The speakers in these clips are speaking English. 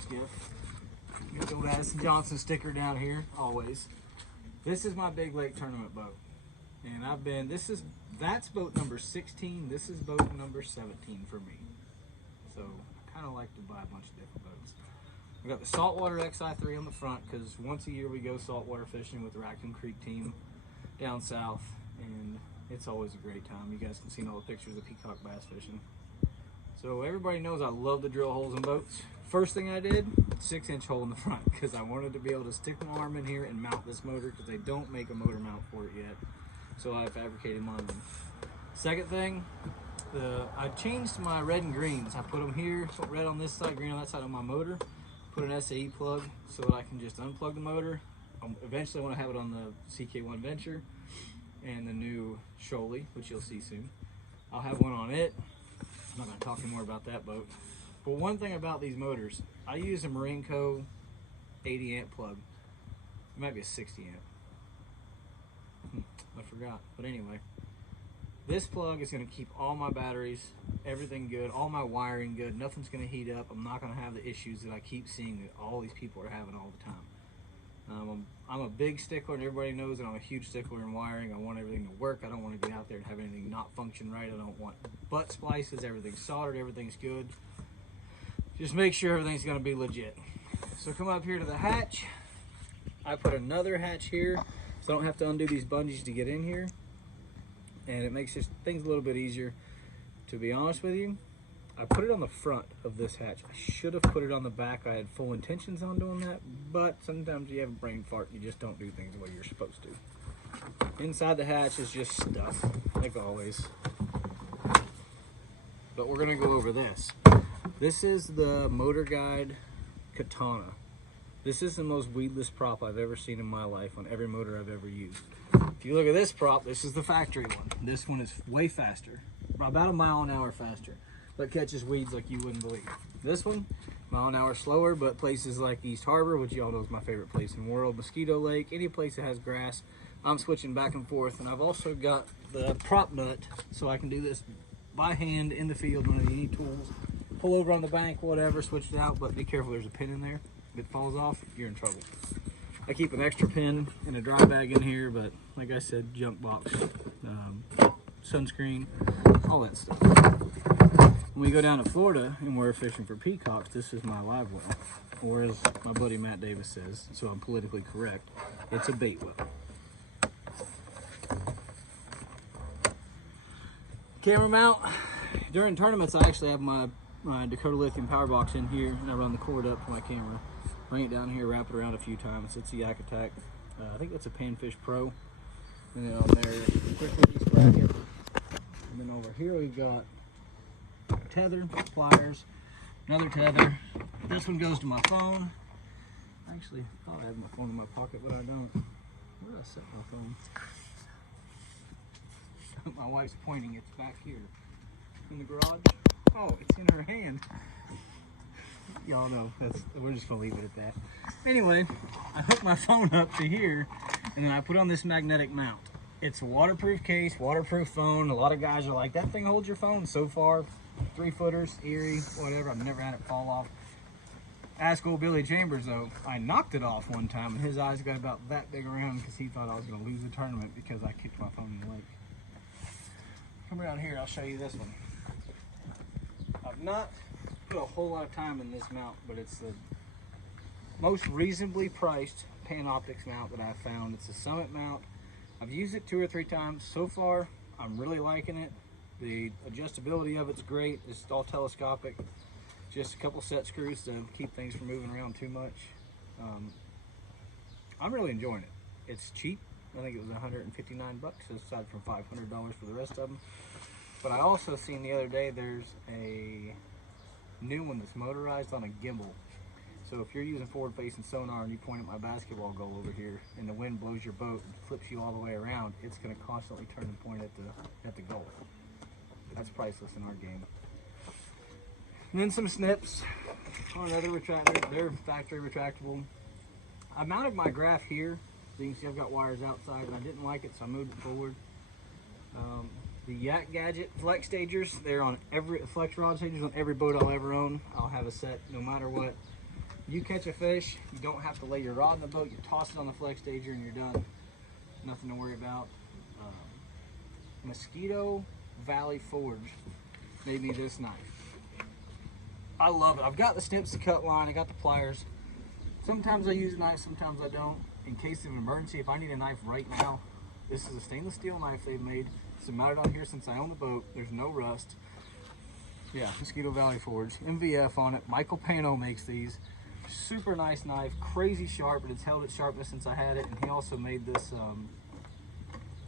skiff. Got the old Addison Johnson sticker down here, always. This is my big lake tournament boat. And that's boat number 16. This is boat number 17 for me. So I kind of like to buy a bunch of different boats. We got the Saltwater XI3 on the front because once a year we go saltwater fishing with the Raccoon Creek team down south, and it's always a great time. You guys can see all the pictures of peacock bass fishing. So everybody knows I love to drill holes in boats. First thing I did, 6-inch hole in the front because I wanted to be able to stick my arm in here and mount this motor because they don't make a motor mount for it yet. So I fabricated mine. Second thing, I changed my red and greens. I put them here, put red on this side, green on that side of my motor. Put an SAE plug so that I can just unplug the motor. Eventually I want to have it on the CK1 Venture and the new Shoaly, which you'll see soon. I'll have one on it. I'm not going to talk anymore about that boat. But one thing about these motors, I use a Marinco 80 amp plug. It might be a 60 amp. I forgot. But anyway, this plug is going to keep all my batteries, everything good, all my wiring good. Nothing's going to heat up. I'm not going to have the issues that I keep seeing that all these people are having all the time. I'm a big stickler, and everybody knows that I'm a huge stickler in wiring. I want everything to work. I don't want to get out there and have anything not function right. I don't want butt splices. Everything's soldered. Everything's good. Just make sure everything's going to be legit. So come up here to the hatch. I put another hatch here so I don't have to undo these bungees to get in here. And it makes things a little bit easier. To be honest with you, I put it on the front of this hatch. I should have put it on the back. I had full intentions on doing that, but sometimes you have a brain fart and you just don't do things the way you're supposed to. Inside the hatch is just stuff, like always. But we're gonna go over this. This is the Motor Guide Katana. This is the most weedless prop I've ever seen in my life on every motor I've ever used. If you look at this prop, this is the factory one. This one is way faster, about a mile an hour faster, but catches weeds like you wouldn't believe. This one, mile an hour slower, but places like East Harbor, which y'all know is my favorite place in the world, Mosquito Lake, any place that has grass, I'm switching back and forth. And I've also got the prop nut, so I can do this by hand in the field when I need tools. Pull over on the bank, whatever, switch it out, but be careful, there's a pin in there. If it falls off, you're in trouble. I keep an extra pin in a dry bag in here, but like I said, junk box, sunscreen, all that stuff. When we go down to Florida and we're fishing for peacocks, this is my live well, or as my buddy Matt Davis says, so I'm politically correct, it's a bait well. Camera mount. During tournaments, I actually have my Dakota Lithium power box in here, and I run the cord up to my camera. Bring it down here, wrap it around a few times. It's a Yak Attack. I think that's a Panfish Pro. And then on there, quick release bracket. And then over here we've got tether, pliers, another tether. This one goes to my phone. I actually thought I had my phone in my pocket, but I don't. Where did I set my phone? My wife's pointing, it's back here. In the garage. Oh, it's in her hand. Y'all know, we're just gonna leave it at that. Anyway, I hook my phone up to here, and then I put on this magnetic mount. It's a waterproof case, waterproof phone. A lot of guys are like, that thing holds your phone. So far, 3-footers, Erie, whatever. I've never had it fall off. Ask old Billy Chambers though, I knocked it off one time, and his eyes got about that big around because he thought I was gonna lose the tournament because I kicked my phone in the lake. Come around here, I'll show you this one. I've not put a whole lot of time in this mount, but it's the most reasonably priced Panoptix mount that I've found. It's a Summit mount. I've used it 2 or 3 times so far. I'm really liking it. The adjustability of it's great. It's all telescopic. Just a couple set screws to keep things from moving around too much. I'm really enjoying it. It's cheap. I think it was 159 bucks aside from $500 for the rest of them. But I also seen the other day there's a new one that's motorized on a gimbal. So if you're using forward-facing sonar and you point at my basketball goal over here and the wind blows your boat and flips you all the way around, it's going to constantly turn and point at the goal. That's priceless in our game. And then some snips on another retractor. They're factory retractable. I mounted my graph here. So you can see I've got wires outside, and I didn't like it, so I moved it forward. The Yak Gadget flex stagers, they're on every flex rod stagers on every boat I'll ever own. I'll have a set no matter what. You catch a fish, you don't have to lay your rod in the boat, you toss it on the flex stager and you're done. Nothing to worry about. Mosquito Valley Forge made me this knife. I love it. I've got the snips to cut line, I got the pliers. Sometimes I use a knife, sometimes I don't. In case of an emergency, if I need a knife right now, this is a stainless steel knife they've made. It's been mounted on here since I own the boat. There's no rust. Yeah, Mosquito Valley Forge, MVF on it. Michael Pano makes these. Super nice knife, crazy sharp, but it's held its sharpness since I had it. And he also made this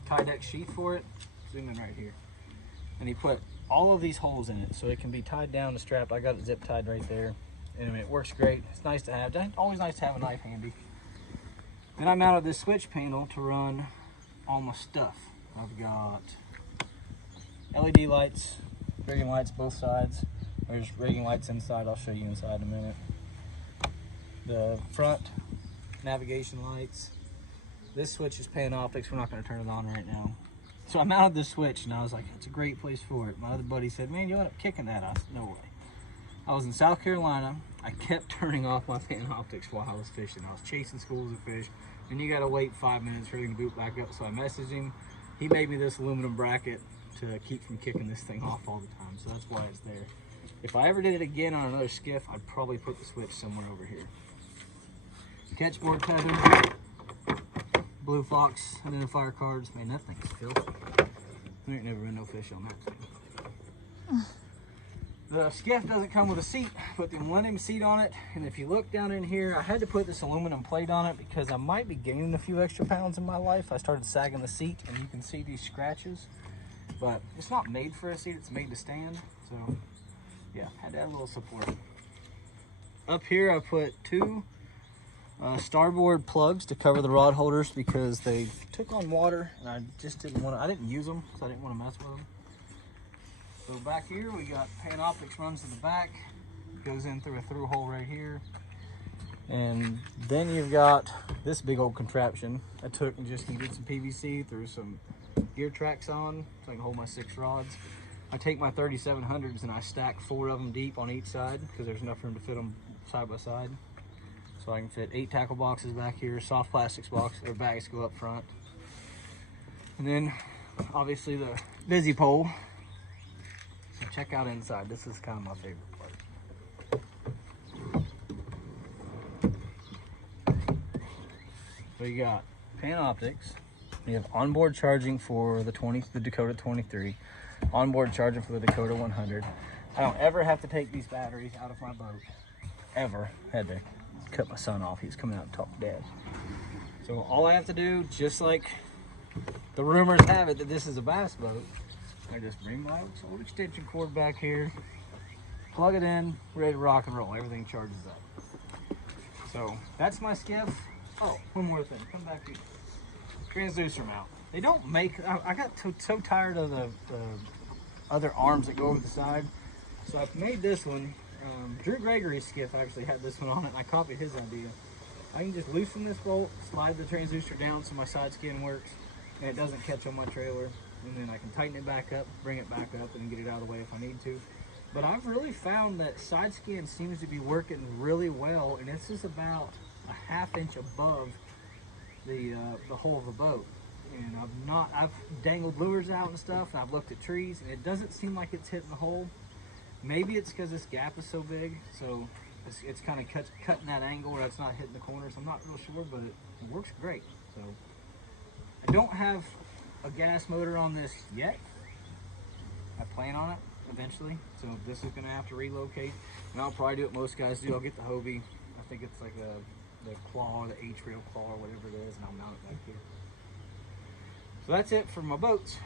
Deck Sheath for it. Zoom in right here. And he put all of these holes in it so it can be tied down to strap. I got it zip tied right there. And it works great. It's nice to have. Always nice to have a knife handy. Then I mounted this switch panel to run all my stuff. I've got LED lights, rigging lights both sides. There's rigging lights inside. I'll show you inside in a minute. The front navigation lights. This switch is Panoptix. We're not going to turn it on right now. So I mounted this switch and I was like, it's a great place for it. My other buddy said, man, you end up kicking that. I said, no way. I was in South Carolina. I kept turning off my Panoptix while I was fishing. I was chasing schools of fish, and you gotta wait 5 minutes for it to boot back up. So I messaged him. He made me this aluminum bracket to keep from kicking this thing off all the time. So that's why it's there. If I ever did it again on another skiff, I'd probably put the switch somewhere over here. Catchboard tether, Blue Fox identifier cards. Man, that thing's filthy. There ain't never been no fish on that thing. The skiff doesn't come with a seat. Put the millennium seat on it, and if you look down in here, I had to put this aluminum plate on it because I might be gaining a few extra pounds in my life. I started sagging the seat, and you can see these scratches, but it's not made for a seat, it's made to stand. So yeah, had to add a little support. Up here I put two starboard plugs to cover the rod holders because they took on water, and I just didn't want to, I didn't use them because I didn't want to mess with them. So back here we got Panoptix runs to the back, goes in through a through hole right here. And then you've got this big old contraption. I took and just needed some PVC, threw some gear tracks on so I can hold my 6 rods. I take my 3700s and I stack 4 of them deep on each side because there's enough room to fit them side by side. So I can fit 8 tackle boxes back here, soft plastics box or bags go up front. And then obviously the busy pole. So check out inside. This is kind of my favorite part. So you got Panoptix. You have onboard charging for the Dakota 23, onboard charging for the Dakota 100. I don't ever have to take these batteries out of my boat, ever. Had to cut my son off. He was coming out and talk to Dad. So all I have to do, just like the rumors have it that this is a bass boat, I just bring my old extension cord back here, plug it in, ready to rock and roll. Everything charges up. So that's my skiff. Oh, one more thing. Come back here. Transducer mount. They don't make, I got so tired of the other arms that go over the side. So I've made this one. Drew Gregory's skiff actually had this one on it, and I copied his idea. I can just loosen this bolt, slide the transducer down so my side skin works, and it doesn't catch on my trailer. And then I can tighten it back up, bring it back up, and get it out of the way if I need to. But I've really found that side skin seems to be working really well, and it's just about a 1/2 inch above the hull of the boat. And I've dangled lures out and stuff, and I've looked at trees, and it doesn't seem like it's hitting the hole. Maybe it's because this gap is so big, so it's kind of cutting that angle where it's not hitting the corners. I'm not real sure, but it works great. So I don't have a gas motor on this yet. I plan on it eventually, so this is going to have to relocate, and I'll probably do what most guys do. I'll get the Hobie. I think it's like the claw, the H-rail claw, or whatever it is, and I'll mount it back here. So that's it for my boats.